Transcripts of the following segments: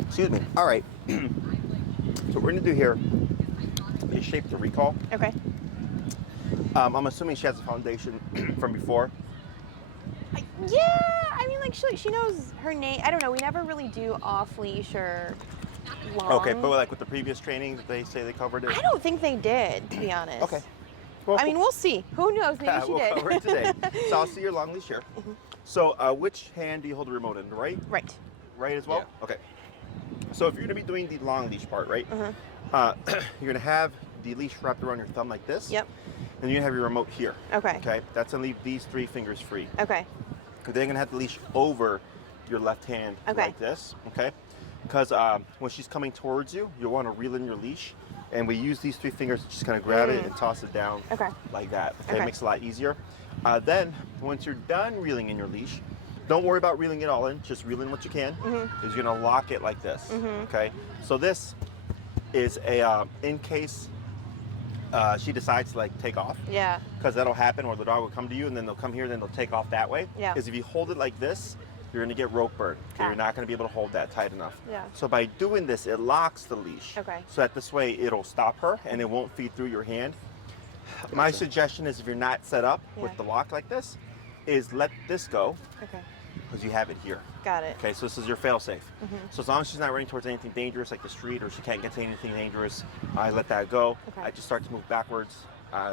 Excuse me. All right. So what we're gonna do here is shape the recall. Okay. I'm assuming she has a foundation from before. Yeah, I mean, like she knows her name. I don't know. We never really do off leash or long. Okay, but like with the previous training, did they say they covered it? I don't think they did, to be honest. Okay. Well, I mean, we'll see. Who knows? Maybe she we'll did. cover it today. So I'll see your long leash here. So which hand do you hold the remote in? The right? Right. Right as well? Yeah. Okay. So if you're gonna be doing the long leash part, right? You're gonna have the leash wrapped around your thumb like this. Yep. And you're gonna have your remote here. Okay. Okay. That's gonna leave these 3 fingers free. Okay. Then you're gonna have the leash over your left hand like this. Okay. Because when she's coming towards you, you'll want to reel in your leash, and we use these 3 fingers to just kind of grab it and toss it down. Okay. Like that. Okay. Okay. It makes it a lot easier. Then once you're done reeling in your leash, don't worry about reeling it all in. Just reel in what you can. Is you're gonna lock it like this. Okay. So this is a in case she decides to like take off. Yeah. Because that'll happen, or the dog will come to you and then they'll come here and then they'll take off that way. Yeah. Because if you hold it like this, you're gonna get rope burn. Okay? You're not gonna be able to hold that tight enough. Yeah. So by doing this, it locks the leash. Okay. So that this way it'll stop her and it won't feed through your hand. My suggestion is if you're not set up with the lock like this, is let this go. Okay. Because you have it here. Got it. Okay, so this is your fail safe. So as long as she's not running towards anything dangerous like the street, or she can't get to anything dangerous, I let that go. Okay. I just start to move backwards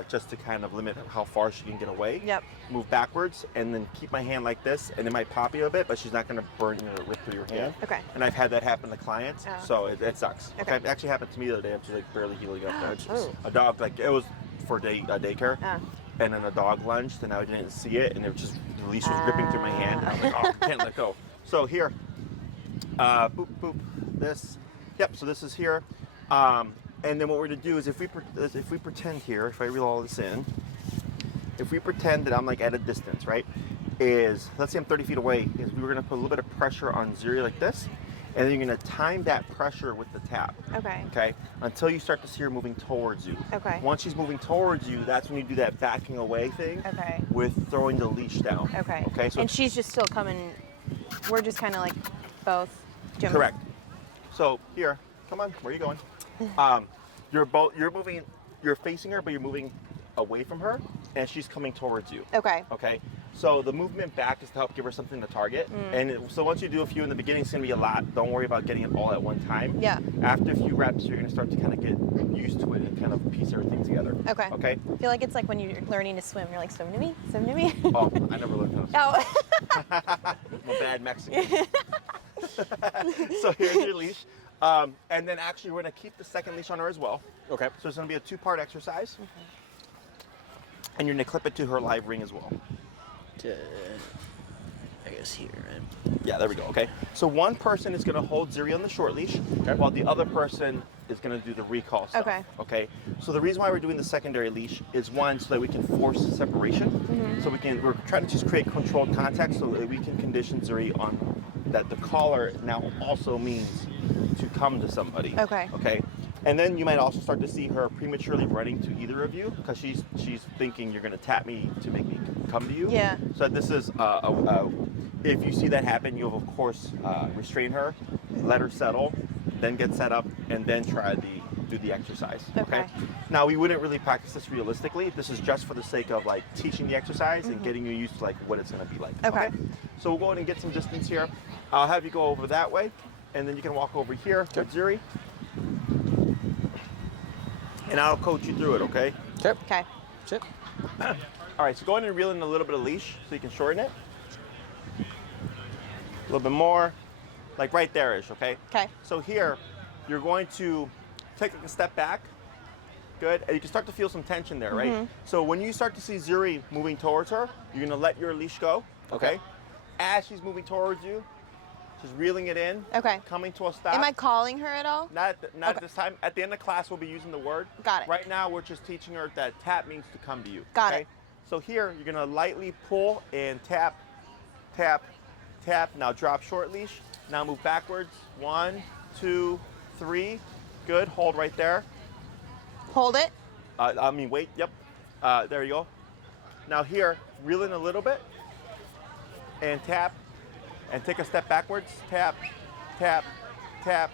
just to kind of limit how far she can get away. Yep. Move backwards and then keep my hand like this, and it might pop you a bit, but she's not going to burn you or rip through your hand. Okay. And I've had that happen to clients, Oh. so it sucks. Okay. It actually happened to me the other day. I'm just like barely healing up. Oh. A dog, like it was for daycare. Ah. And then a dog lunged, and I didn't see it, and it was just the leash was ripping through my hand. And I was like, oh, I can't let go. So here, boop, boop, this. Yep. So this is here, and then what we're gonna do is if we pretend here, if I reel all this in, if we pretend that I'm like at a distance, right? Is let's say I'm 30 feet away. Is we were gonna put a little bit of pressure on Zuri like this, and then you're gonna time that pressure with the tap. Okay. Okay. Until you start to see her moving towards you. Okay. Once she's moving towards you, that's when you do that backing away thing. Okay. With throwing the leash down. Okay. Okay. So And she's just still coming. We're just kind of like both jumping. correct. So here, come on. Where are you going? You're moving. You're facing her, but you're moving away from her, and she's coming towards you. Okay. Okay. So the movement back is to help give her something to target. So once you do a few in the beginning, it's gonna be a lot. Don't worry about getting it all at one time. Yeah. After a few reps, you're gonna start to kind of get used to it and kind of piece everything together. Okay. Okay. I feel like it's like when you're learning to swim. You're like, swim to me, swim to me. Oh, I never learned how to swim. Oh. I'm a bad Mexican. So here's your leash. And then actually we're gonna keep the second leash on her as well. Okay. So it's gonna be a 2-part exercise. And you're gonna clip it to her live ring as well. I guess here, right? Yeah, there we go, okay. So one person is gonna hold Zuri on the short leash, while the other person is gonna do the recall stuff. Okay. Okay. So the reason why we're doing the secondary leash is one, so that we can force separation. So we're trying to just create controlled contact so that we can condition Zuri on that the collar now also means to come to somebody. Okay. Okay. And then you might also start to see her prematurely running to either of you because she's thinking you're going to tap me to make me come to you. Yeah. So this is if you see that happen, you'll of course restrain her, let her settle, then get set up, and then try do the exercise. Okay. Now we wouldn't really practice this realistically. This is just for the sake of like teaching the exercise and getting you used to like what it's going to be like. Okay. So we'll go ahead and get some distance here. I'll have you go over that way, and then you can walk over here with Zuri. And I'll coach you through it, okay? Okay. Okay. Sit. All right, so go ahead and reel in a little bit of leash so you can shorten it. A little bit more, like right there-ish, okay? Okay. So here, you're going to take a step back. Good, and you can start to feel some tension there, right? So when you start to see Zuri moving towards her, you're gonna let your leash go, okay? As she's moving towards you, she's reeling it in. Okay. Coming to a stop. Am I calling her at all? Not at this time. At the end of class, we'll be using the word. Got it. Right now, we're just teaching her that tap means to come to you. Got it. So here, you're gonna lightly pull and tap, tap, tap. Now drop short leash. Now move backwards. 1, 2, 3. Good. Hold right there. Hold it. Wait. Yep. There you go. Now here, reel in a little bit and tap, And take a step backwards. Tap, tap, tap,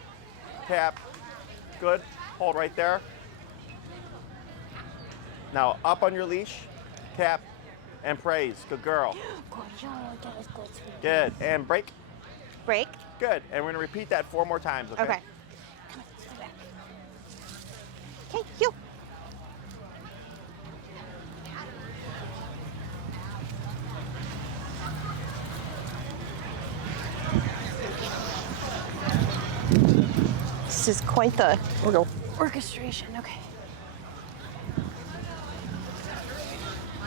tap. Good. Hold right there. Now up on your leash. Tap and praise. Good girl. Good. And break. Break. Good. And we're going to repeat that 4 more times, okay? Okay. Come on, let's go back. Okay, heel. This is quite the orchestration. Okay.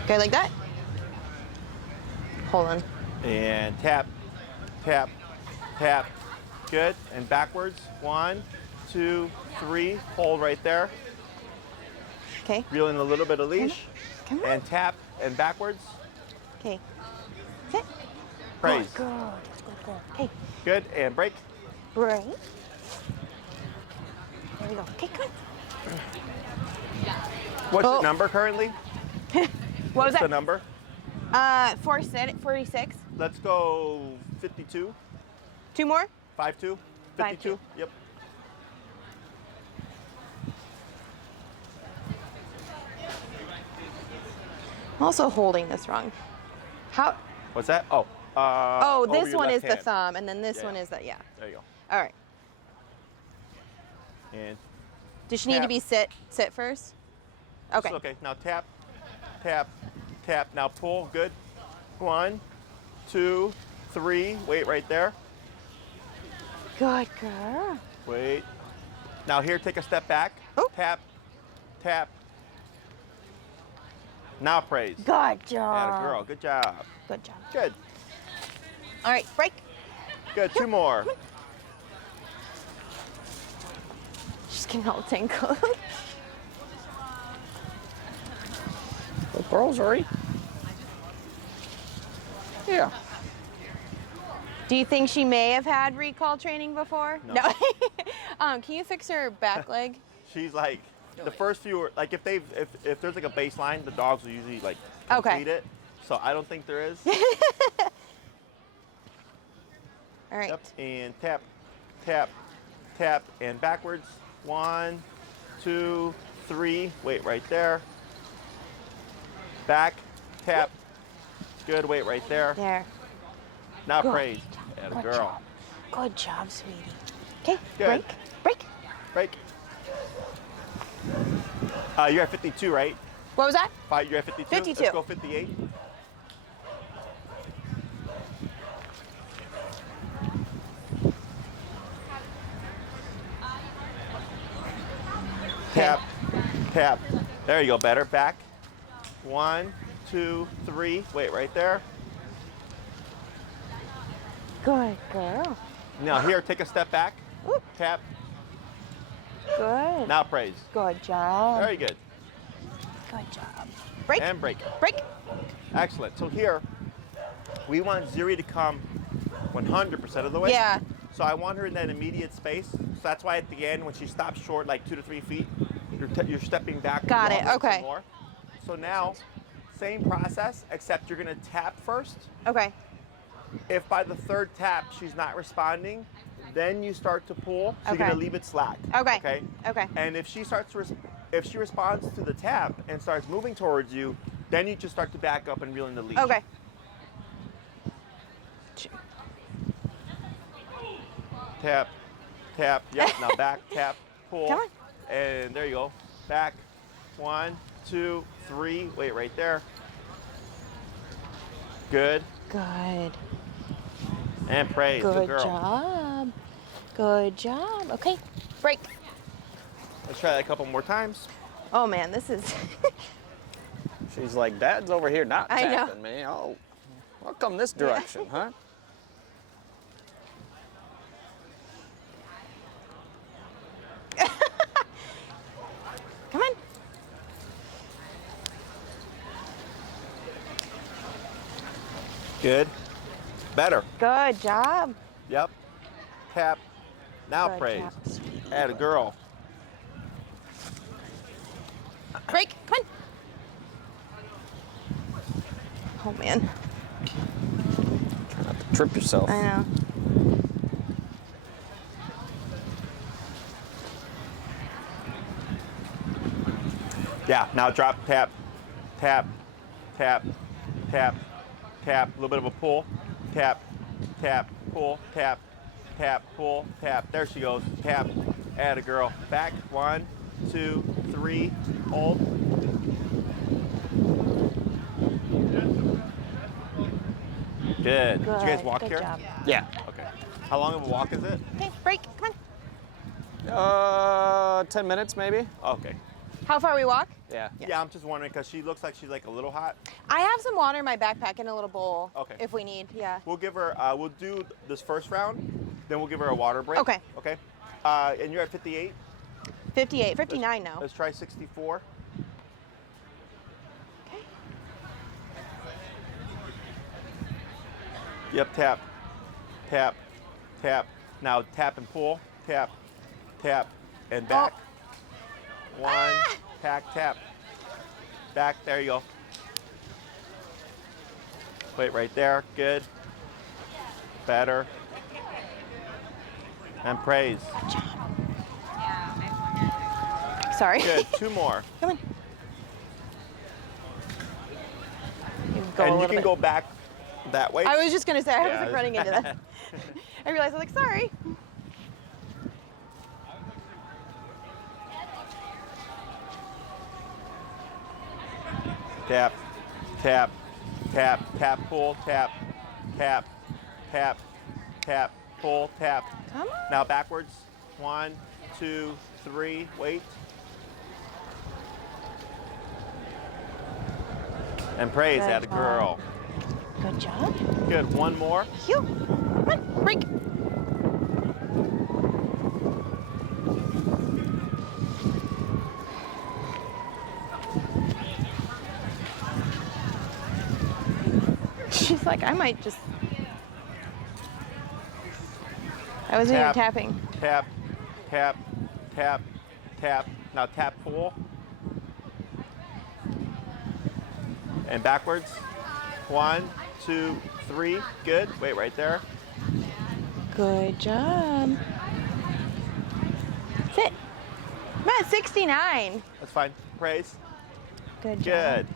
Good, like that? Hold on. And tap, tap, tap. Good. And backwards. 1, 2, 3. Hold right there. Okay. Reel in a little bit of leash. Come on. And tap and backwards. Okay. Sit. Praise. Good girl. Good girl. Okay. Good. And break. Break. There we go. Okay, good. What's Oh. the number currently? What was What's the that? number? 46. Let's go 52. 2 more? 52? 52? Yep. I'm also holding this wrong. How? What's that? Oh. Oh, over this your one left is the hand. thumb, and then this Yeah, one yeah. is the, yeah. There you go. All right. And Does she need to Tap. be sit first? Okay. it's okay. Now tap, tap, tap. Now pull. Good. 1, 2, 3. Wait right there. Good girl. Wait. Now here, take a step back. Oh. Tap, tap. Now praise. Good job. Atta girl. Good job. Good job. Good. All right, break. Good. 2 more. She's getting all tangled. Good girl, Zuri. Yeah. Do you think she may have had recall training before? No. Can you fix her back leg? She's like, the first few are, like if there's like a baseline, the dogs will usually like Okay. complete it. So I don't think there is. All right. Yep. And tap, tap, tap, and backwards. 1, 2, 3. Wait right there. Back, tap. Good. Wait right there. There. Now Good praise. job. Atta Good girl. job. Good job, sweetie. Okay, Good. break. Break. Break. You're at 52, right? What was that? You're at 52. 52. Let's go 58. Tap, tap. There you go. Better. Back. 1, 2, 3. Wait right there. Good girl. Now here, take a step back. Oop. Tap. Good. Now praise. Good job. Very good. Good job. Break. And break. Break. Excellent. So here, we want Zuri to come 100% of the way. Yeah. So I want her in that immediate space. So that's why at the end, when she stops short, like 2 to 3 feet, you're stepping back. Got it. some Okay. more. So now, same process, except you're gonna tap first. Okay. If by the 3rd tap she's not responding, then you start to pull. So you're Okay. gonna leave it slack. Okay. Okay. Okay. And if she if she responds to the tap and starts moving towards you, then you just start to back up and reel in the leash. Okay. Tap, tap. Yep. Now back, tap, pull. Come on. And there you go. Back. 1, 2, 3. Wait right there. Good. Good. And praise. Good Good girl. job. Good job. Okay. Break. Let's try that a couple more times. Oh man, this is. She's like, Dad's over here not I know. tapping me. I'll come this direction, huh? Come on. Good. Better. Good job. Yep. Tap. Now Good praise. job, sweetie. Atta girl. Break. Come on. Oh man. Try not to Trip yourself. I know. Yeah, now drop, tap, tap, tap, tap, tap. A little bit of a pull. Tap, tap, pull, tap, tap, pull, tap. There she goes. Tap. Atta girl. Back. 1, 2, 3. Hold. Good. Did you guys walk Good here? job. Yeah. Okay. How long of a walk is it? Okay, break. Come on. 10 minutes maybe. Okay. How far we walk? Yeah. Yeah, I'm just wondering because she looks like she's like a little hot. I have some water in my backpack in a little bowl. Okay. If we need, yeah. We'll give her. We'll do this first round, then we'll give her a water break. Okay. Okay. And you're at 58. 58, 59 now. Let's try 64. Okay. Yep. Tap, tap, tap. Now tap and pull. Tap, tap, and back. 1. Tack, tap. Back. There you go. Wait right there. Good. Better. And praise. Sorry. Good. 2 more. Come on. You go a And you little can bit. go back that way. I was just gonna say I was Yeah. like running into that. I realized I was like, sorry. Tap, tap, tap, tap, pull, tap, tap, tap, tap, pull, tap. Come on. Now backwards. 1, 2, 3. Wait. And praise. Good Atta girl. Good job. Good. 1 more. Phew. Come on, break. She's like, I might just. I wasn't even Tap. tapping. Tap, tap, tap, tap. Now tap, pull. And backwards. 1, 2, 3. Good. Wait right there. Good job. Sit. I'm at 69. That's fine. Praise. Good job. Good.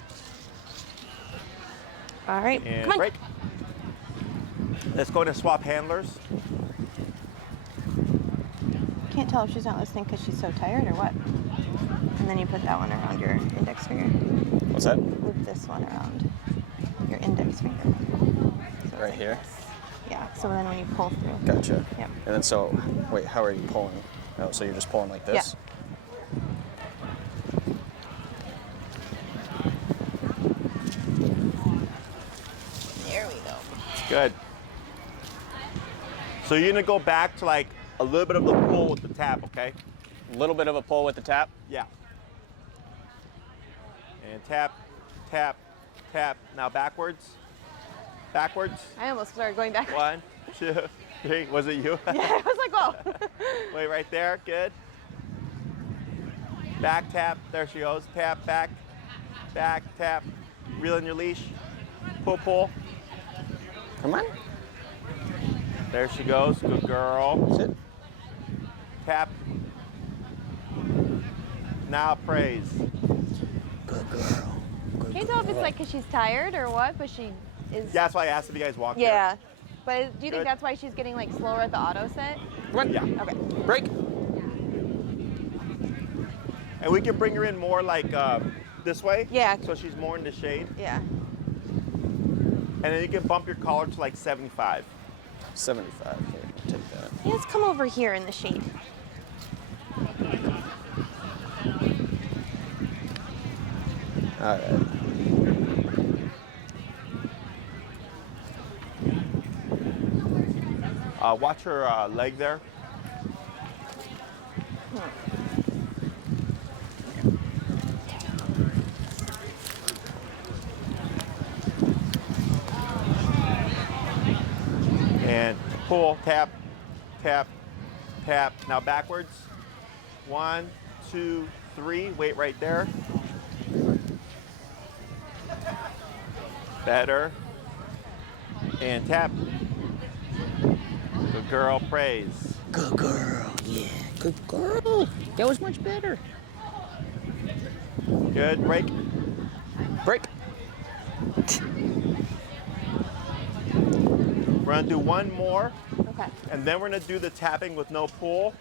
All right. And Come on. break. Let's go to swap handlers. Can't tell if she's not listening because she's so tired or what. And then you put that one around your index finger. What's that? Loop this one around your index finger. So Right here? this. Yeah. So then when you pull through. Gotcha. Yep. And then so, wait, how are you pulling? Oh, so you're just pulling like this? There we go. Good. So you're gonna go back to like a little bit of the pull with the tap, okay? A little bit of a pull with the tap. Yeah. And tap, tap, tap. Now backwards. Backwards. I almost started going back. 1, 2, 3. Was it you? Yeah, I was like, whoa. Wait right there. Good. Back tap. There she goes. Tap, back. Back, tap. Reel in your leash. Pull, pull. Come on. There she goes. Good girl. Sit. Tap. Now praise. Good girl. Good Can't tell if it's like because she's tired or what, but she is. Yeah, that's why I asked if you guys walked here. Yeah. But do you think Good. that's why she's getting like slower at the auto set? Come on. Yeah. Okay. Break. And we can bring her in more like this way. Yeah. So she's more in the shade. Yeah. And then you can bump your collar to like 75. 75. Here, take that. Yeah, let's come over here in the shade. All right. Watch her leg there. And pull, tap, tap, tap. Now backwards. 1, 2, 3. Wait right there. Better. And tap. Good girl, praise. Good girl. Yeah, good girl. That was much better. Good, break. Break. We're gonna do one more, Okay. and then we're gonna do the tapping with no pull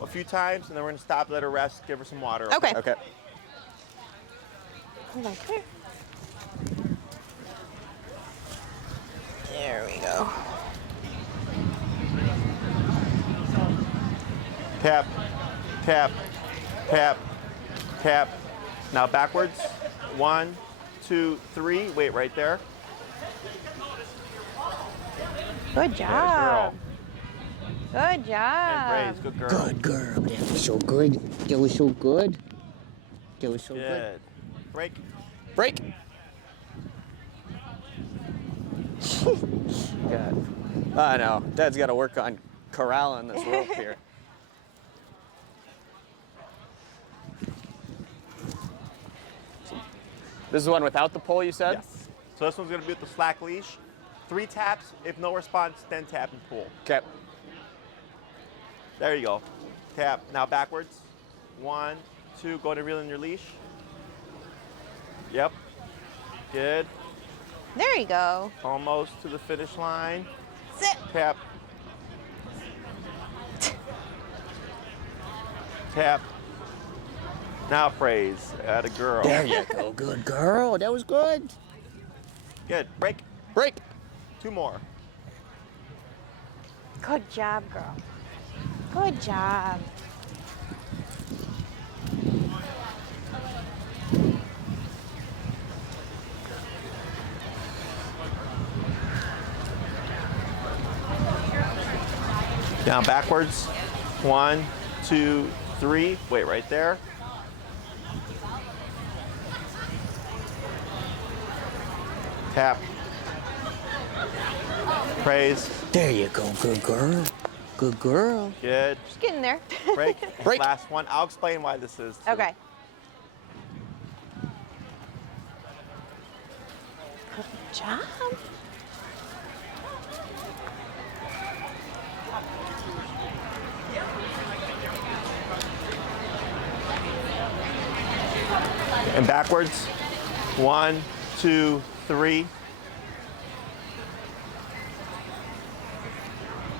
a few times, and then we're gonna stop, let her rest, give her some water. Okay. Okay. Hold on. Come here. There we go. Tap, tap, tap, tap. Now backwards. 1, 2, 3. Wait right there. Good job. Good And job. praise. Good girl. Good girl. That was so good. That was so good. That was so good. Good. Break. Break. God. I know. Dad's got to work on corralling this rope here. This is the one without the pole, you said? Yes. So this one's gonna be with the slack leash. 3 taps. If no response, then tap and pull. Okay. There you go. Tap. Now backwards. 1, 2. Go to reel in your leash. Yep. Good. There you go. Almost to the finish line. Sit. Tap. Tap. Now praise. At a girl. There you go. Good girl. That was good. Good. Break. Break. 2 more. Good job, girl. Good job. Down backwards. 1, 2, 3. Wait right there. Tap. Praise. There you go. Good girl. Good girl. Good. Just getting there. Break. Break. Last one. I'll explain why this is. too. Okay. Good job. And backwards. 1, 2, 3.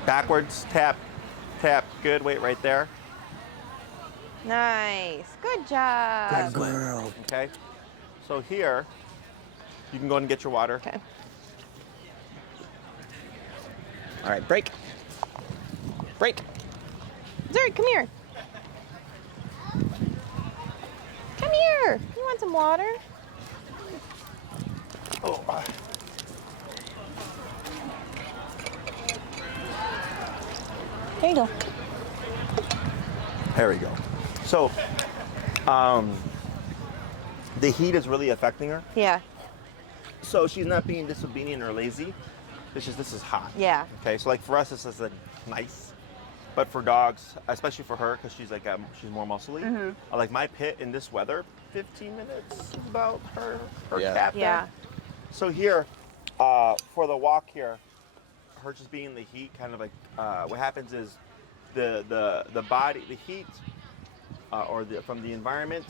Backwards. Tap. Tap. Good. Wait right there. Nice. Good job. Good girl. Okay. So here, you can go and get your water. Okay. All right. Break. Break. Zuri, come here. Come here. You want some water? Oh. There you go. There we go. So, the heat is really affecting her. Yeah. So she's not being disobedient or lazy. It's just this is hot. Yeah. Okay. So like for us, this is like nice, but for dogs, especially for her, because she's like she's more muscly. Like my pit in this weather, 15 minutes is about her Yeah. cap. Yeah. So here, for the walk here, her just being in the heat, kind of like what happens is the body, the heat, from the environment.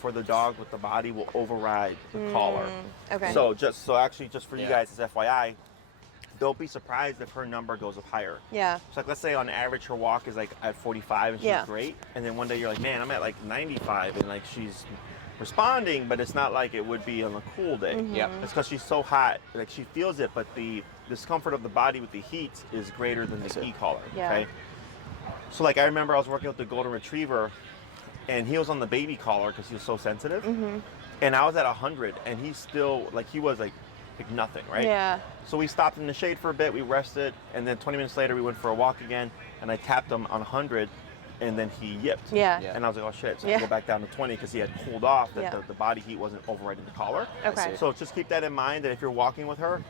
For the dog with the body will override the collar. Okay. So just for you Yeah. guys as FYI, don't be surprised if her number goes up higher. Yeah. So like let's say on average her walk is like at 45 and she's Yeah. great, and then one day you're like, man, I'm at like 95 and like she's responding, but it's not like it would be on a cool day. Yeah. It's because she's so hot, like she feels it, but the discomfort of the body with the heat is greater than the see. e-collar. Yeah. Okay. So like I remember I was working with the golden retriever, and he was on the baby collar because he was so sensitive, and I was at 100, and he still he was like nothing, right? Yeah. So we stopped in the shade for a bit, we rested, and then 20 minutes later we went for a walk again, and I tapped him on 100, and then he yipped. Yeah. Yeah. And I was like, oh shit, so I Yeah. had to go back down to 20 because he had cooled off, that Yeah. the body heat wasn't overriding the collar. Okay. see. So just keep that in mind, that if you're walking with her,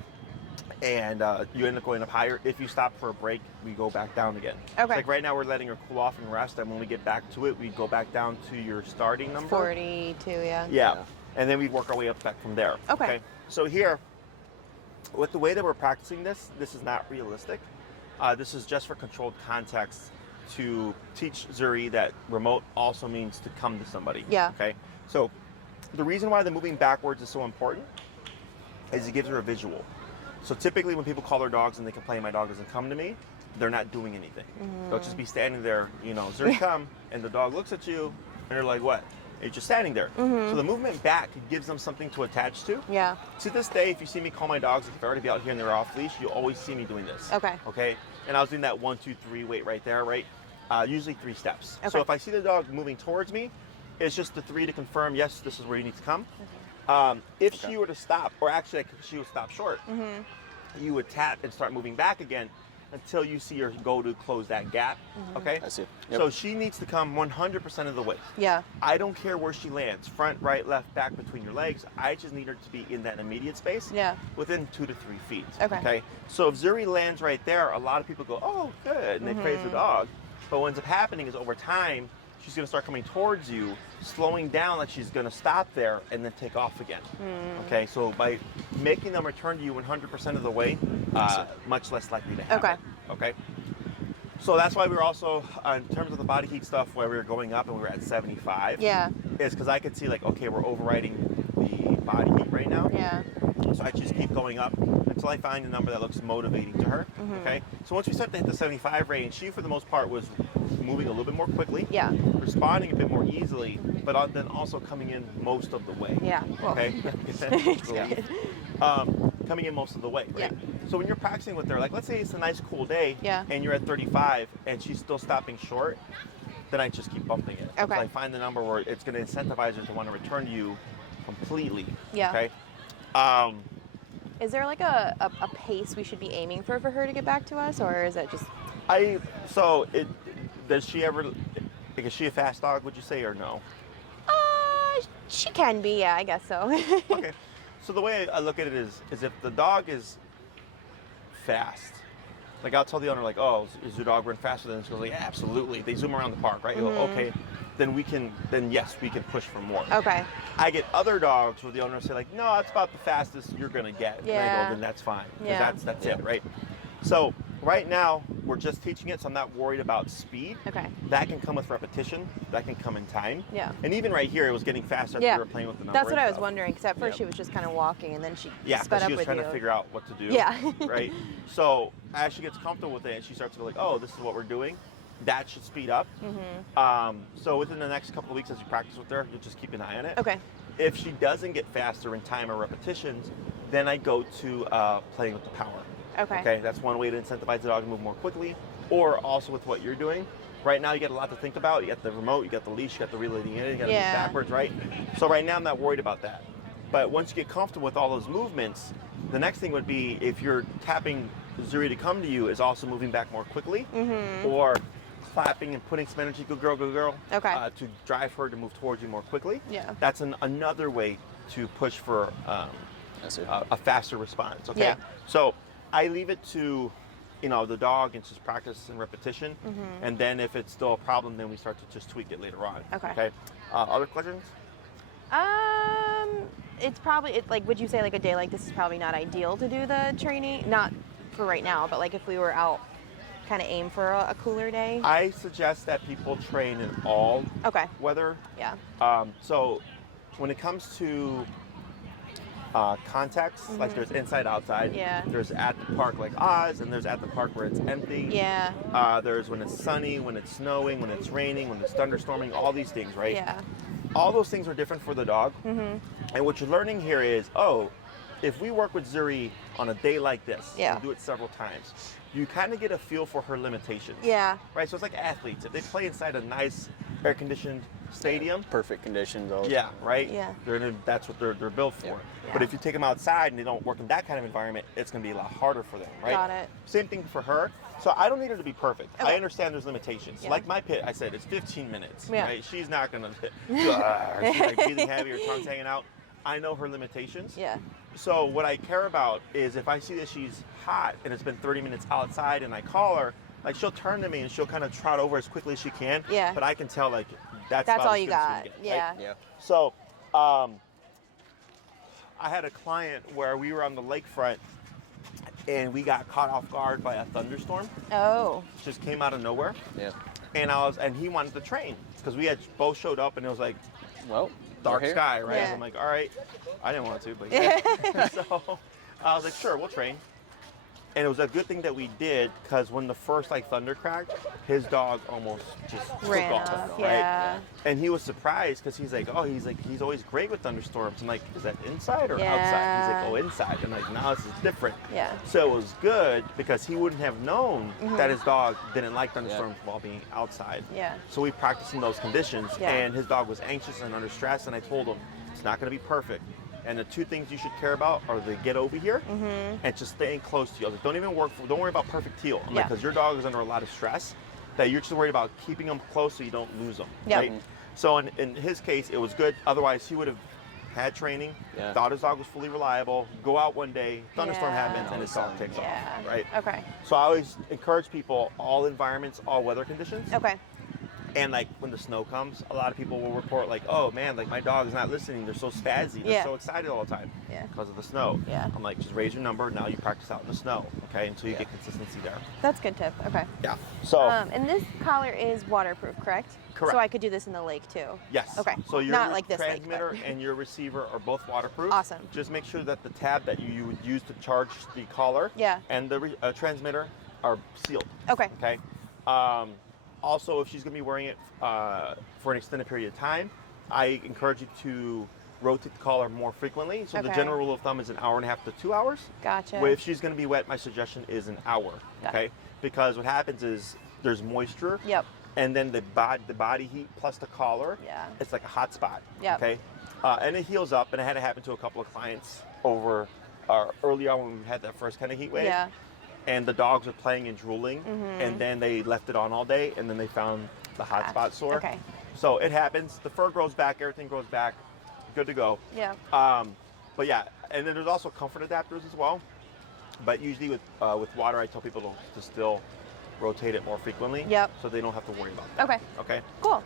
and you end up going up higher, if you stop for a break, we go back down again. Okay. So like right now we're letting her cool off and rest, and when we get back to it, we go back down to your starting number. 42, yeah. Yeah. And then we work our way up back from there. Okay. So here, with the way that we're practicing this is not realistic. This is just for controlled context to teach Zuri that remote also means to come to somebody. Yeah. Okay. So the reason why the moving backwards is so important is it gives her a visual. So typically when people call their dogs and they complain my dog doesn't come to me, they're not doing anything. They'll just be standing there, you know, Zuri come, and the dog looks at you and they're like, what? And you're just standing there. So the movement back gives them something to attach to. Yeah. To this day, if you see me call my dogs, if I already be out here and they're off leash, you'll always see me doing this. Okay. Okay. And I was doing that 1, 2, 3 wait right there, right? Usually 3 steps. Okay. So if I see the dog moving towards me, it's just the 3 to confirm, yes, this is where you need to come. If she were to stop, or actually she would stop short, you would tap and start moving back again until you see her go to close that gap. Okay. I see. Yep. So she needs to come 100% of the way. Yeah. I don't care where she lands, front, right, left, back, between your legs. I just need her to be in that immediate space. Yeah. Within 2 to 3 feet. Okay. So if Zuri lands right there, a lot of people go, oh, good, and they praise the dog. But what ends up happening is over time, she's going to start coming towards you, slowing down like she's going to stop there and then take off again. Okay, so by making them return to you 100% of the way, much less likely to happen. Okay. So that's why we were also, in terms of the body heat stuff, where we were going up and we were at 75. Yeah. Is because I could see like, okay, we're overriding the body heat right now. Yeah. So I just keep going up until I find a number that looks motivating to her. Okay. So once we start to hit the 75 range, she for the most part was moving a little bit more quickly. Yeah. Responding a bit more easily, but then also coming in most of the way. Yeah. Well, Okay. yeah. Coming in most of the way, right? Yeah. So when you're practicing with her, like let's say it's a nice cool day, Yeah. and you're at 35 and she's still stopping short, then I just keep bumping it. Okay. So I find the number where it's going to incentivize her to want to return to you completely. Yeah. Okay. Is there like a pace we should be aiming for her to get back to us, or is it just? Does she ever? Like, is she a fast dog? Would you say, or no? She can be. Yeah, I guess so. Okay. So the way I look at it is if the dog is fast, like I'll tell the owner, like, oh, is your dog run faster than this? She goes, like, yeah, absolutely. They zoom around the park, right? You go, okay, then yes, we can push for more. Okay. I get other dogs where the owner will say, like, no, it's about the fastest you're gonna get. And I Yeah. go, then that's fine. 'Cause Yeah. that's it, right? So right now we're just teaching it, so I'm not worried about speed. Okay. That can come with repetition. That can come in time. Yeah. And even right here, it was getting faster as Yeah. we were playing with the number. That's what and I was stuff. wondering, because at first Yeah. she was just kind of walking, and then she Yeah, sped because up she was with trying you. to figure out what to do. Yeah. Right. So as she gets comfortable with it, and she starts to go like, oh, this is what we're doing. That should speed up. So within the next couple of weeks, as you practice with her, you'll just keep an eye on it. Okay. If she doesn't get faster in time or repetitions, then I go to playing with the power. Okay. Okay, that's one way to incentivize the dog to move more quickly. Or also with what you're doing. Right now, you get a lot to think about. You got the remote, you got the leash, you got the relating in, you got to move backwards, right? So right now, I'm not worried about that. But once you get comfortable with all those movements, the next thing would be if you're tapping Zuri to come to you, is also moving back more quickly, or clapping and putting some energy, good girl, Okay. to drive her to move towards you more quickly. Yeah. That's another way to push for I see. a faster response. Okay. Yeah. So I leave it to, the dog and just practice and repetition, and then if it's still a problem, then we start to just tweak it later on. Okay. Other questions? It's probably like. Would you say like a day like this is probably not ideal to do the training? Not for right now, but like if we were out, kind of aim for a cooler day. I suggest that people train in all Okay. weather. Yeah. So when it comes to context, like there's inside, outside. Yeah. There's at the park like Oz, and there's at the park where it's empty. Yeah. There's when it's sunny, when it's snowing, when it's raining, when it's thunderstorming, all these things, right? Yeah. All those things are different for the dog. And what you're learning here is, if we work with Zuri on a day like this, Yeah. and do it several times, you kind of get a feel for her limitations. Yeah. Right? So it's like athletes. If they play inside a nice air-conditioned stadium, Perfect conditions. All. yeah, right? Yeah. That's what they're built for. Yeah. But Yeah. if you take them outside and they don't work in that kind of environment, it's going to be a lot harder for them, right? Got it. Same thing for her. So I don't need her to be perfect. I Okay. understand there's limitations. Yeah. Like my pit, I said it's 15 minutes. Yeah. Right? She's not going to, she's like breathing heavy, her tongue's hanging out. I know her limitations. Yeah. So what I care about is if I see that she's hot and it's been 30 minutes outside and I call her, like she'll turn to me and she'll kind of trot over as quickly as she can. Yeah. But I can tell like that's That's about all as you good as got. she can get, Yeah. right? Yeah. So I had a client where we were on the lakefront and we got caught off guard by a thunderstorm. Oh. Just came out of nowhere. Yeah. And he wanted to train because we had both showed up, and it was like Well, dark we're here. sky, right? Yeah. I'm like, all right. I didn't want to, but yeah. So I was like, sure, we'll train. And it was a good thing that we did because when the first like thunder cracked, his dog almost just Ran took off, off, right? yeah. And he was surprised because he's like, he's always great with thunderstorms. I'm like, is that inside or Yeah. outside? He's like, oh, inside. I'm like, no, this is different. Yeah. So it was good because he wouldn't have known that his dog didn't like thunderstorms while being outside. Yeah. So we practiced in those conditions, Yeah. and his dog was anxious and under stress, and I told him, it's not going to be perfect. And the two things you should care about are the get over here and just staying close to you. I was like, don't worry about perfect heel. I'm like, Yeah. because your dog is under a lot of stress that you're just worried about keeping them close so you don't lose them. Yep. Right? So in his case, it was good. Otherwise, he would have had training, Yeah. thought his dog was fully reliable, go out one day, thunderstorm Yeah. happens, and his dog takes Yeah. off. Right? Okay. So I always encourage people, all environments, all weather conditions. Okay. And like when the snow comes, a lot of people will report like, oh man, like my dog is not listening. They're so spazzy. They're Yeah. so excited all the time Yeah. because of the snow. Yeah. I'm like, just raise your number. Now you practice out in the snow, okay? Until you Yeah. get consistency there. That's a good tip. Okay. Yeah. So And this collar is waterproof, correct? Correct. So I could do this in the lake too. yes. Okay. So your Not like this lake, transmitter but- and your receiver are both waterproof. Awesome. Just make sure that the tab that you would use to charge the collar Yeah. and the transmitter are sealed. Okay. Okay. Also, if she's going to be wearing it for an extended period of time, I encourage you to rotate the collar more frequently. So the Okay. general rule of thumb is an hour and a half to 2 hours. Gotcha. Well, if she's going to be wet, my suggestion is an hour. Got Okay. Because what happens is there's moisture. Yep. And then the body heat plus the collar. Yeah. It's like a hot spot. Yep. Okay. And it heals up, and it had to happen to a couple of clients over early on when we had that first kind of heat wave. Yeah. And the dogs were playing and drooling, and then they left it on all day, and then they found the hot Ah, spot sore. okay. So it happens. The fur grows back, everything grows back, good to go. Yeah. But yeah, and then there's also comfort adapters as well. But usually with water, I tell people to still rotate it more frequently. Yep. So they don't have to worry about that. Okay. Okay. Cool.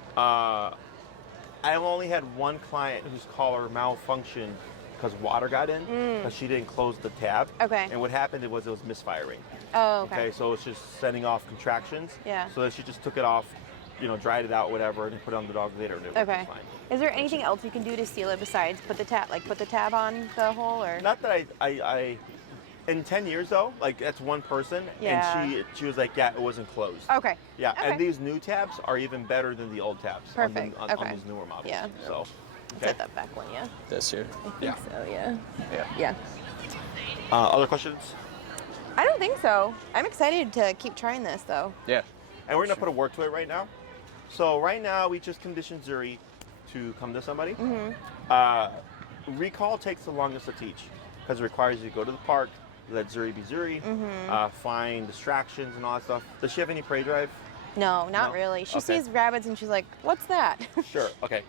I only had one client whose collar malfunctioned because water got in because she didn't close the tab. Okay. And what happened was it was misfiring. Oh, okay. So it's just sending off contractions. Yeah. So that she just took it off, dried it out, whatever, and put it on the dog later, and it was Okay. fine. Is there anything else you can do to seal it besides put the tab on the hole, or? Not that I in 10 years though, like that's one person, Yeah. and she was like, yeah, it wasn't closed. Okay. Yeah, Okay. and these new tabs are even better than the old tabs Perfect. on Okay. these newer models. Yeah. So, Let's hit that back one, yeah. This here. I think Yeah. so, yeah. yeah. Yeah. Other questions? I don't think so. I'm excited to keep trying this, though. Yeah. And we're gonna put a word to it right now. So right now we just conditioned Zuri to come to somebody. Recall takes the longest to teach because it requires you to go to the park, let Zuri be Zuri, find distractions and all that stuff. Does she have any prey drive? No, not No? really. She Okay. sees rabbits and she's like, what's that? Sure. Okay.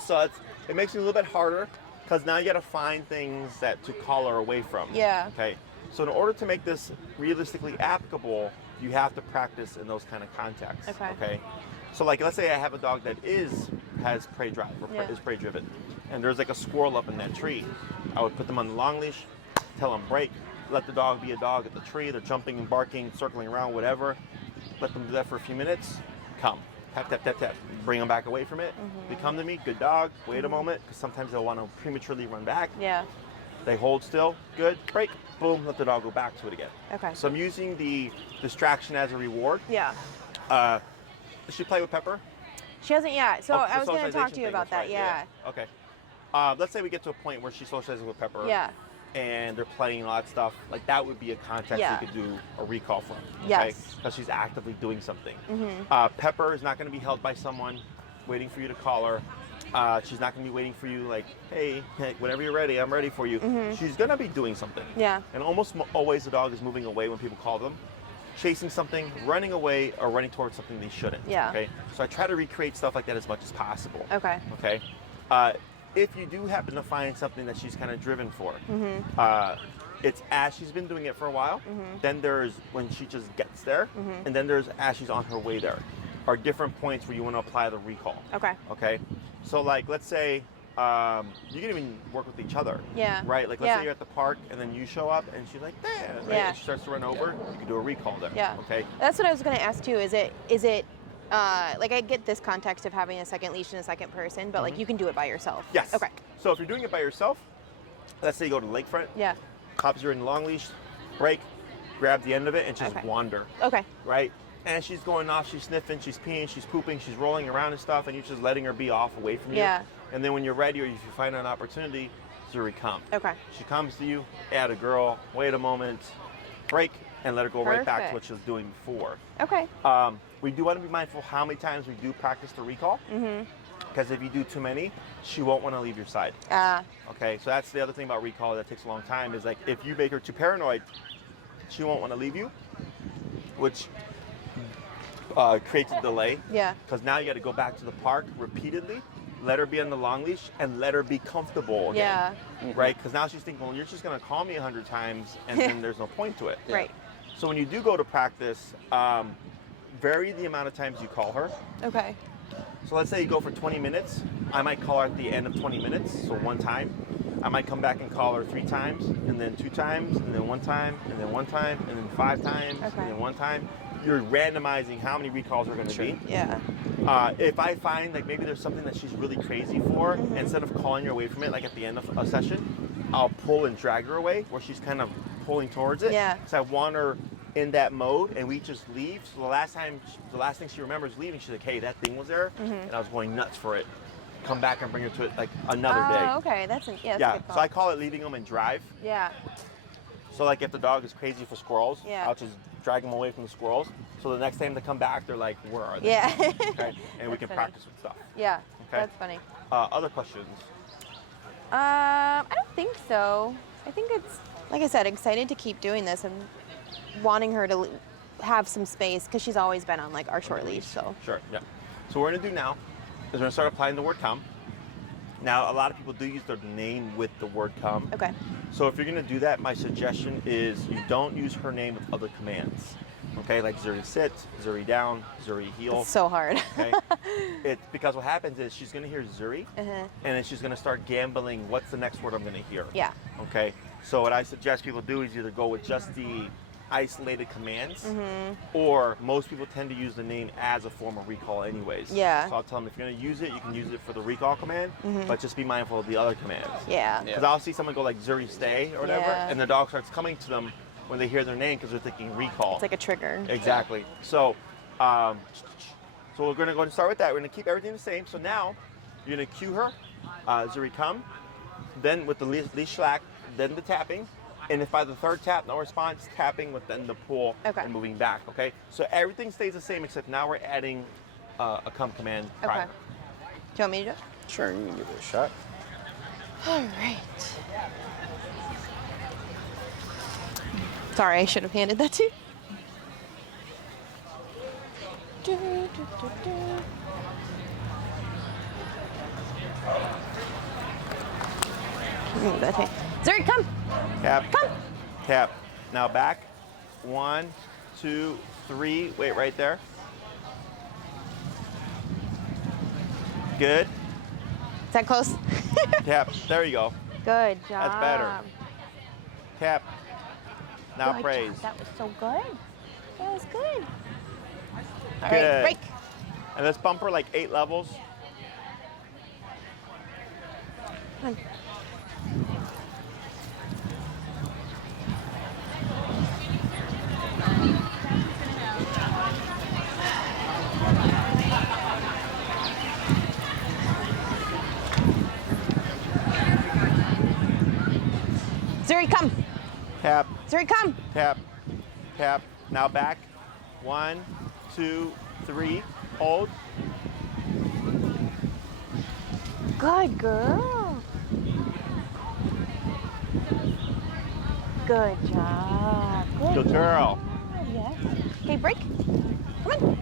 So it makes it a little bit harder because now you got to find things that to call her away from. Yeah. Okay. So in order to make this realistically applicable, you have to practice in those kind of contexts. Okay. Okay. So like, let's say I have a dog that has prey drive or Yeah. is prey driven, and there's like a squirrel up in that tree. I would put them on the long leash, tell them break, let the dog be a dog at the tree. They're jumping and barking, circling around, whatever. Let them do that for a few minutes. Come. Tap, tap, tap, tap. Bring them back away from it. They come to me, good dog. Wait a moment, because sometimes they'll want to prematurely run back. Yeah. They hold still, good, break, boom, let the dog go back to it again. Okay. So I'm using the distraction as a reward. Yeah. Does she play with Pepper? She hasn't yet. So Oh, I the was going to talk socialization to you thing, about that's that. right, Yeah. Okay. Let's say we get to a point where she's socializing with Pepper. Yeah. And they're playing a lot of stuff. Like that would be a context Yeah. you could do a recall from. Yes. Because she's actively doing something. Mm-hmm. Pepper is not going to be held by someone waiting for you to call her. She's not going to be waiting for you like, hey, whenever you're ready, I'm ready for you. She's going to be doing something. Yeah. And almost always the dog is moving away when people call them, chasing something, running away, or running towards something they shouldn't. Yeah. Okay. So I try to recreate stuff like that as much as possible. Okay. Okay. If you do happen to find something that she's kind of driven for, it's as she's been doing it for a while. Then there's when she just gets there, and then there's as she's on her way there. Are different points where you want to apply the recall. Okay. Okay. So like, let's say you can even work with each other. Yeah. Right? Like, let's Yeah. say you're at the park and then you show up and she's like, there. Right? Yeah. And she starts to run over. You can do a recall there. Yeah. Okay. That's what I was going to ask too. Is it like I get this context of having a second leash and a second person, but like you can do it by yourself. Yes. Okay. So if you're doing it by yourself, let's say you go to the lakefront, Yeah. Pops are in the long leash, break, grab the end of it, and just Okay. wander. Okay. Right? And she's going off, she's sniffing, she's peeing, she's pooping, she's rolling around and stuff, and you're just letting her be off away from you. Yeah. And then when you're ready or if you find an opportunity, Zuri come. Okay. She comes to you, add a girl, wait a moment, break, and let her go right back to what Perfect. she was doing before. Okay. We do want to be mindful how many times we do practice the recall. Because if you do too many, she won't want to leave your side. Okay, so that's the other thing about recall that takes a long time is like if you make her too paranoid, she won't want to leave you, which creates a delay. Yeah. Because now you got to go back to the park repeatedly, let her be on the long leash, and let her be comfortable again. Yeah. Right? Because now she's thinking, well, you're just going to call me 100 times, and then there's no point to it. Right. So when you do go to practice, vary the amount of times you call her. Okay. So let's say you go for 20 minutes. I might call her at the end of 20 minutes, so one time. I might come back and call her 3 times, and then 2 times, and then 1 time, and then 1 time, and then 5 times, Okay. and then 1 time. You're randomizing how many recalls are going to be. Yeah. If I find like maybe there's something that she's really crazy for, instead of calling her away from it, like at the end of a session, I'll pull and drag her away where she's kind of pulling towards it. Yeah. Because I want her in that mode, and we just leave. So the last thing she remembers leaving, she's like, "Hey, that thing was there, and I was going nuts for it." Come back and bring her to it like another day. Oh, okay. That's a Yeah. good So call. I call it leaving them and drive. Yeah. So like if the dog is crazy for squirrels, Yeah. I'll just drag them away from the squirrels. So the next time they come back, they're like, "Where are they?" Yeah. Okay? And we That's can funny. practice with stuff. Yeah. Okay. That's funny. Other questions? I don't think so. I think it's, like I said, excited to keep doing this and wanting her to have some space because she's always been on like our short leash. So Sure, yeah. So what we're gonna do now is we're gonna start applying the word come. Now, a lot of people do use their name with the word come. okay. So if you're gonna do that, my suggestion is you don't use her name with other commands. Okay, like Zuri sit, Zuri down, Zuri heel. It's so hard. Okay. It's because what happens is she's gonna hear Zuri, and then she's gonna start gambling. What's the next word I'm gonna hear? Yeah. Okay. So what I suggest people do is either go with just the isolated commands, or most people tend to use the name as a form of recall anyways. Yeah. So I'll tell them if you're gonna use it, you can use it for the recall command, but just be mindful of the other commands. Yeah. Because I'll see someone go like Zuri stay or whatever, Yeah. and the dog starts coming to them when they hear their name because they're thinking recall. It's like a trigger. Exactly. So, so we're going to go and start with that. We're going to keep everything the same. So now you're going to cue her, Zuri come, then with the leash slack, then the tapping, and if by the third tap no response, tapping with then the pull Okay. and moving back. Okay. So everything stays the same except now we're adding a come command Okay. prior. Do you want me to do it? Sure, you can give it a shot. All right. Sorry, I should have handed that to you. Move that way. Zuri, come. Tap. Come. Tap. Now back. 1, 2, 3. Wait right there. Good. Is that close? Tap. There you go. Good job. That's better. Tap. Now Good praise. job. That was so good. That was good. All Good. right, break. And let's bump her like 8 levels. Come on. Zuri, come. Tap. Zuri, come. Tap. Tap. Now back. 1, 2, 3. Hold. Good girl. Good job. Good girl. job. Yes. Okay, break. Come on.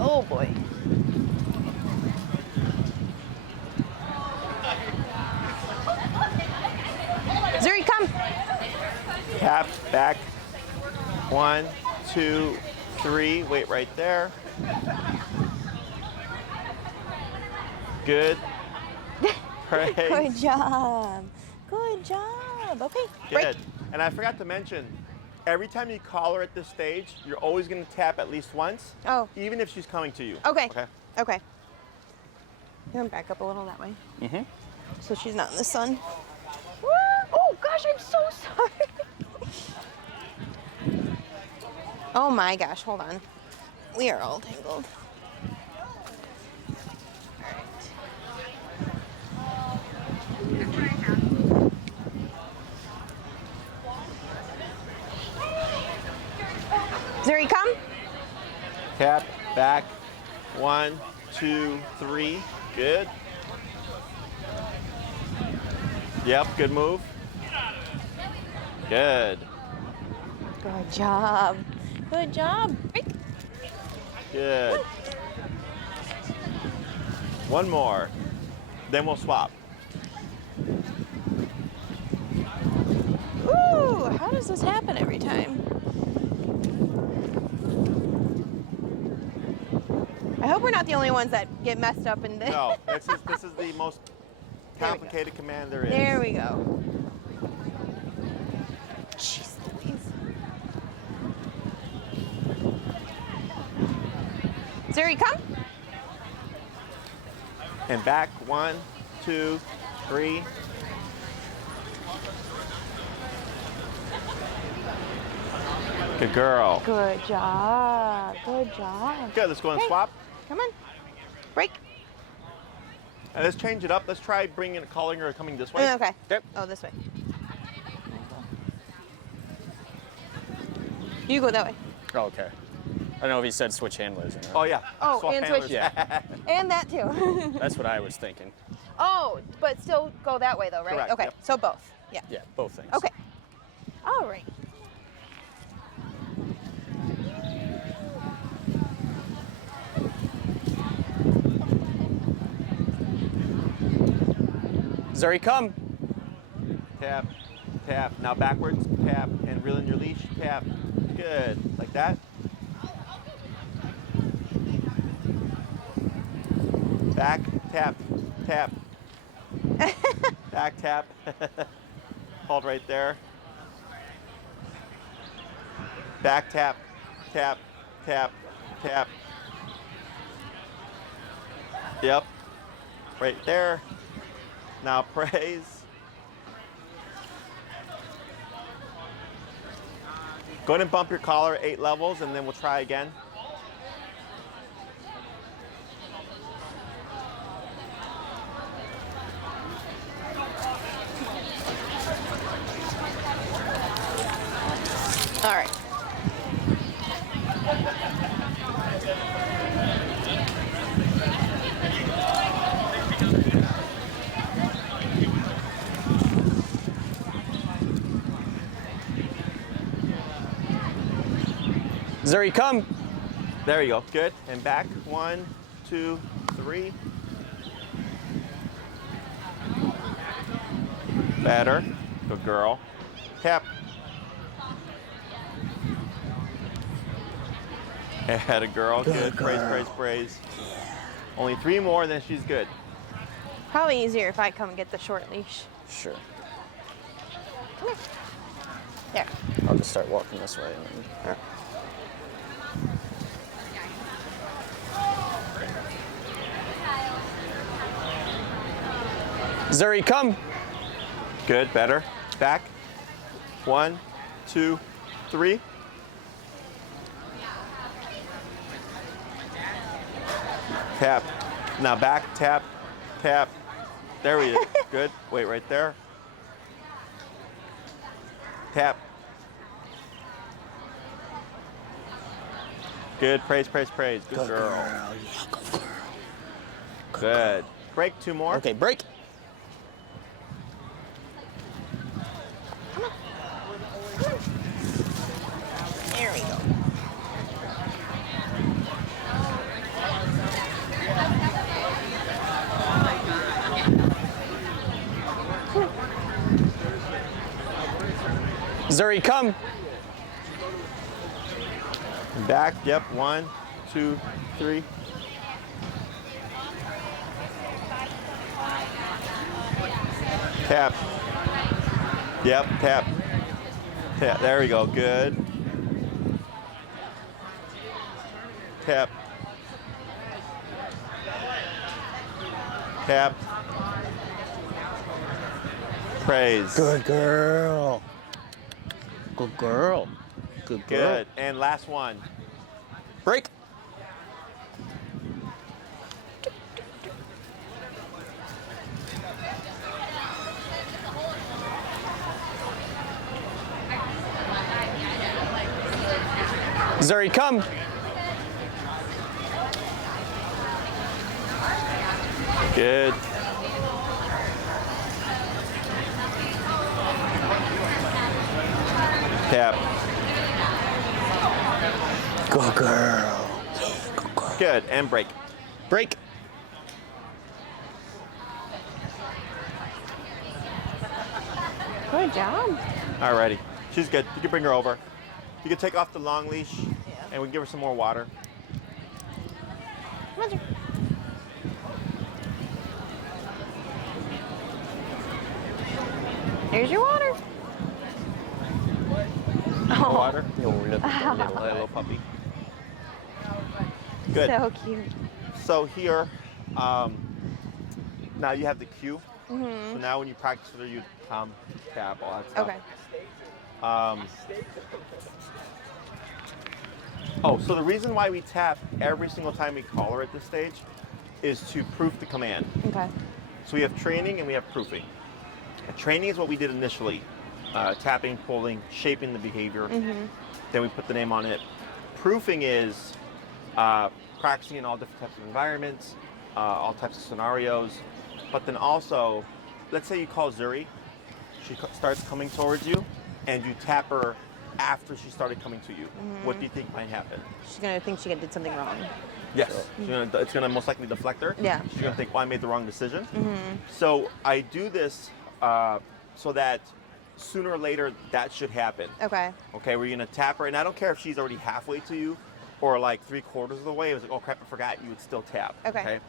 Oh boy. Tap, back. 1, 2, 3. Wait right there. Good. Praise. Good job. Good job. Okay. Break. Good. And I forgot to mention, every time you call her at this stage, you're always going to tap at least once. Oh. Even if she's coming to you. Okay. Okay. Okay. You want to back up a little that way? Mm-hmm. So she's not in the sun. Woo! Oh gosh, I'm so sorry. Oh my gosh, hold on. We are all tangled. Zuri, come. Tap, back. 1, 2, 3. Good. Yep, good move. Good. Good job. Good job. Break. Good. One more. Then we'll swap. Ooh, how does this happen every time? I hope we're not the only ones that get messed up in this. No, this is the most complicated command there is. There we go. Jeez Louise. Zuri, come. And back. 1, 2, 3. Good girl. Good job. Good job. Good, let's go and Okay. swap. Come on. Break. And let's change it up. Let's try calling her coming this way. Okay. Yep. Oh, this way. You go that way. Oh, okay. I don't know if he said switch handlers or not. Oh, yeah. Oh, Swap and handlers. switch. Yeah, And that too. that's what I was thinking. Oh, but still go that way though, right? Correct, Okay. yep. So both. Yeah. Yeah, both things. Okay. All right. Zuri, come. Tap, tap. Now backwards, tap, and reel in your leash, tap. Good, like that. Back, tap, tap. Back, tap. Hold right there. Back, tap, tap, tap, tap. Yep, right there. Now praise. Go ahead and bump your collar 8 levels and then we'll try again. All right. Zuri, come. There you go. Good. And back. 1, 2, 3. Better. Good girl. Tap. Had a girl. Good. Praise, praise, praise. Only 3 more, then she's good. Probably easier if I come and get the short leash. Sure. Come here. There. I'll just start walking this way. And then... Zuri, come. Good. Better. Back. 1, 2, 3. Tap. Now back. Tap. Tap. There we go. Good. Wait right there. Tap. Good. Praise, praise, praise. Good girl. Yeah, good girl. Good. Break 2 more. Okay, break. There we go. Zuri, come. Back, yep, 1, 2, 3. Tap. Yep, tap. Tap, there we go, good. Tap. Tap. Praise. Good girl. Good girl. Good girl. Good. And last one. Break. Zuri, come. Good. Tap. Good girl. Good. And break. Break. Good job. Alrighty. She's good. You can bring her over. You can take off the long leash and we can give her some more water. Roger. Here's your water. More water. Oh, look at that That little puppy. Good. So cute. So here, now you have the cue. So now when you practice with her, you come, tap, all that stuff. Okay. Oh, so the reason why we tap every single time we call her at this stage is to proof the command. Okay. So we have training and we have proofing. Training is what we did initially, tapping, pulling, shaping the behavior. Then we put the name on it. Proofing is practicing in all different types of environments, all types of scenarios. But then also, let's say you call Zuri, she starts coming towards you, and you tap her after she started coming to you. What do you think might happen? She's gonna think she did something wrong. Yes, it's gonna most likely deflect her. Yeah. She's gonna think, well, I made the wrong decision. So I do this so that sooner or later that should happen. Okay. Okay, we're gonna tap her, and I don't care if she's already halfway to you or like 3/4 of the way. It was like, oh crap, I forgot. You would still tap. Okay.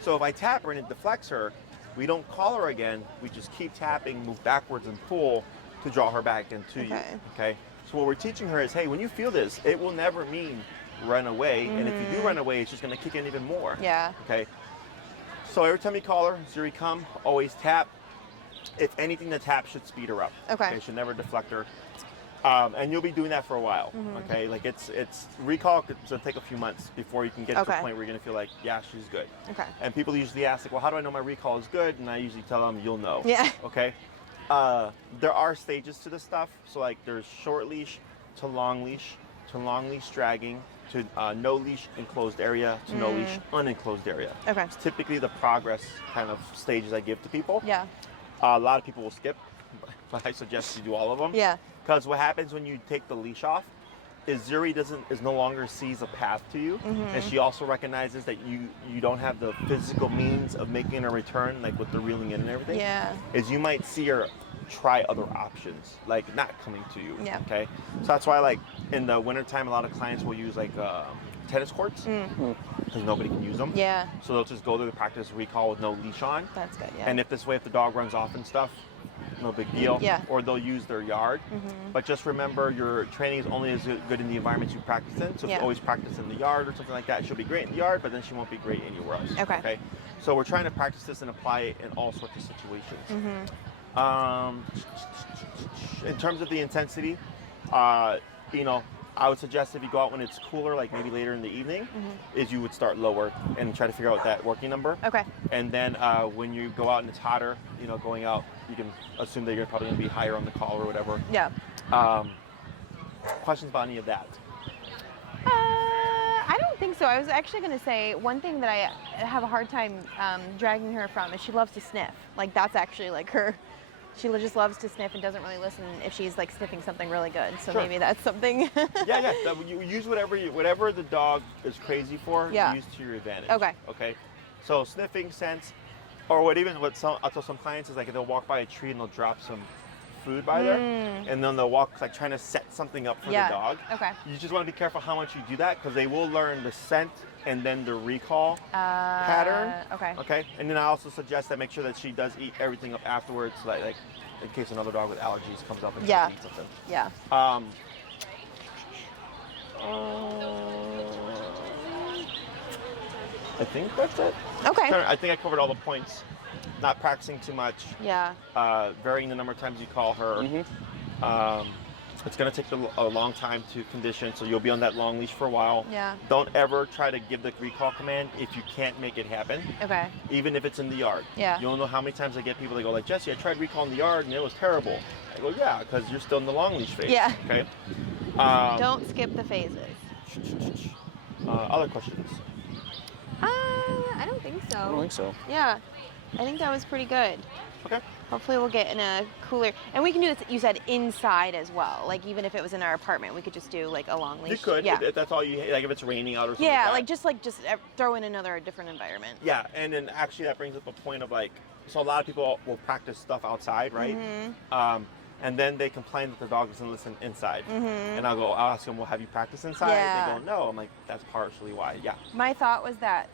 So if I tap her and it deflects her, we don't call her again. We just keep tapping, move backwards, and pull to draw her back into you. Okay. So what we're teaching her is, hey, when you feel this, it will never mean run away, and if you do run away, it's just gonna kick in even more. Yeah. Okay. So every time you call her, Zuri, come, always tap. If anything, the tap should speed her up. Okay. It should never deflect her. And you'll be doing that for a while. Okay. Like it's recall. It's gonna take a few months before you can get to the point where you're gonna feel like, yeah, she's good. Okay. And people usually ask, like, well, how do I know my recall is good? And I usually tell them, you'll know. Yeah. Okay. There are stages to this stuff. So like, there's short leash to long leash dragging to no leash enclosed area to no leash unenclosed area. Okay. It's typically the progress kind of stages I give to people. Yeah. A lot of people will skip, but I suggest you do all of them. Yeah. Because what happens when you take the leash off is Zuri no longer sees a path to you, and she also recognizes that you don't have the physical means of making a return, like with the reeling in and everything. Yeah. Is you might see her try other options, like not coming to you. Yeah. Okay. So that's why, like in the wintertime, a lot of clients will use like tennis courts because nobody can use them. Yeah. So they'll just go to the practice recall with no leash on. That's good. Yeah. And if this way, if the dog runs off and stuff, no big deal. Yeah. Or they'll use their yard. But just remember, your training is only as good in the environments you practice in. So if you always practice in the yard or something like that, she'll be great in the yard, but then she won't be great anywhere else. Okay. So we're trying to practice this and apply it in all sorts of situations. In terms of the intensity, I would suggest if you go out when it's cooler, like maybe later in the evening, is you would start lower and try to figure out that working number. Okay. And then when you go out and it's hotter, going out, you can assume that you're probably going to be higher on the call or whatever. Yeah. Questions about any of that? I don't think so. I was actually going to say one thing that I have a hard time dragging her from is she loves to sniff. Like that's actually like her. She just loves to sniff and doesn't really listen if she's like sniffing something really good. So Sure. maybe that's something. Yeah. You use whatever the dog is crazy for. Yeah. Use to your advantage. Okay. Okay. So sniffing, sense, or I'll tell some clients is like they'll walk by a tree and they'll drop some food by there, and then they'll walk like trying to set something up for the dog. Okay. You just want to be careful how much you do that because they will learn the scent and then the recall pattern. Okay. Okay. And then I also suggest that make sure that she does eat everything up afterwards, like in case another dog with allergies comes up and tries to eat something. Yeah. I think that's it. Okay. I think I covered all the points. Not practicing too much. Yeah. Varying the number of times you call her. It's going to take a long time to condition, so you'll be on that long leash for a while. Yeah. Don't ever try to give the recall command if you can't make it happen. Okay. Even if it's in the yard. Yeah. You don't know how many times I get people that go like, Jesse, I tried recall in the yard and it was terrible. I go, yeah, because you're still in the long leash phase. Yeah. Okay. Don't skip the phases. Other questions? I don't think so. I don't think so. Yeah. I think that was pretty good. Okay. Hopefully we'll get in a cooler, and we can do this, you said inside as well. Like even if it was in our apartment, we could just do like a long leash. You could. Yeah. If that's all you, like if it's raining out or something. Yeah, like that. just throw in a different environment. Yeah, and then actually that brings up a point of like, so a lot of people will practice stuff outside, right? And then they complain that the dog doesn't listen inside. And I'll ask them, well, have you practiced inside? Yeah. They go, no. I'm like, that's partially why. Yeah. My thought was that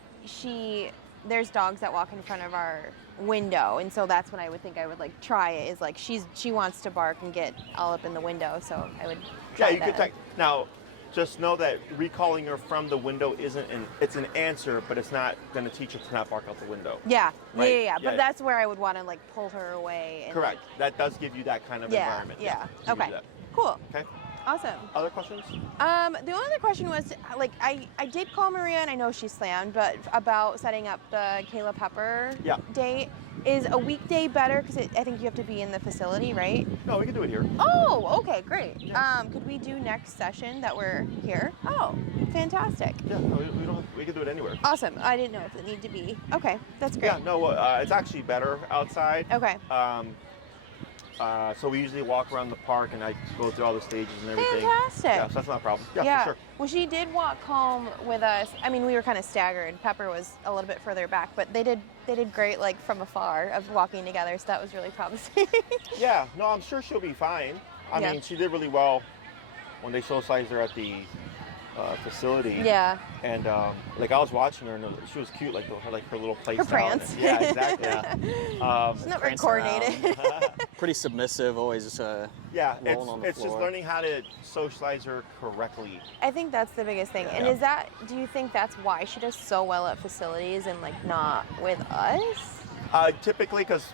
there's dogs that walk in front of our window, and so that's when I would think I would like try it. Is like she wants to bark and get all up in the window, so I would. Try You that. could take now. Just know that recalling her from the window it's an answer, but it's not going to teach her to not bark out the window. Yeah, Right? yeah. Yeah. But that's where I would want to like pull her away. And, Correct. That does give you that kind of environment. Yeah. to do Okay. that. Cool. Okay. Awesome. Other questions? The only other question was, like, I did call Maria, and I know she's slammed, but about setting up the Kayla Pepper date. Is a weekday better? Because I think you have to be in the facility, right? No, we can do it here. Oh, okay, great. Could we do next session that we're here? Oh, fantastic. Yeah, no, we can do it anywhere. Awesome. I didn't know if it needed to be. Okay, that's great. Yeah, no, it's actually better outside. Okay. So we usually walk around the park and I go through all the stages and everything. Fantastic. Yeah, so that's not a problem. Yeah, for sure. Well, she did walk home with us. I mean, we were kind of staggered. Pepper was a little bit further back, but they did great, like from afar, of walking together. So that was really promising. Yeah, no, I'm sure she'll be fine. I mean, she did really well when they socialized her at the facility. Yeah. And like I was watching her, and she was cute, like her little play Her style. prance. Yeah, exactly. She's not very Prancing around. coordinated. Pretty submissive, always just yeah, rolling on the it's just floor. learning how to socialize her correctly. I think that's the biggest thing. And do you think that's why she does so well at facilities and like not with us? Typically, because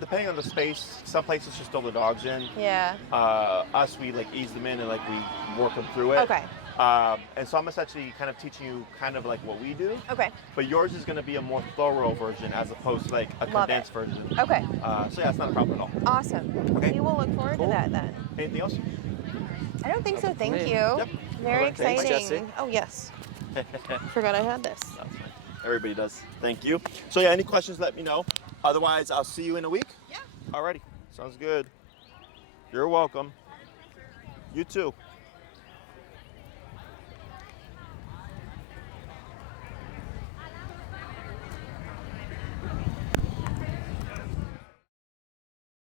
depending on the space, some places just throw the dogs in. Yeah. Us, we like ease them in and like we work them through it. Okay. And so I'm essentially kind of teaching you kind of like what we do. Okay. But yours is going to be a more thorough version as opposed to like a condensed version. Okay. So yeah, it's not a problem at all. Awesome. Okay. We will look forward to that then. Anything else? I don't think so. Thank me. you. Yep. Very All right. Thanks, exciting. Jesse. Oh yes. Forgot I had this. That's fine. Everybody does. Thank you. So yeah, any questions, let me know. Otherwise, I'll see you in a week. Yeah. Alrighty. Sounds good. You're welcome. You too.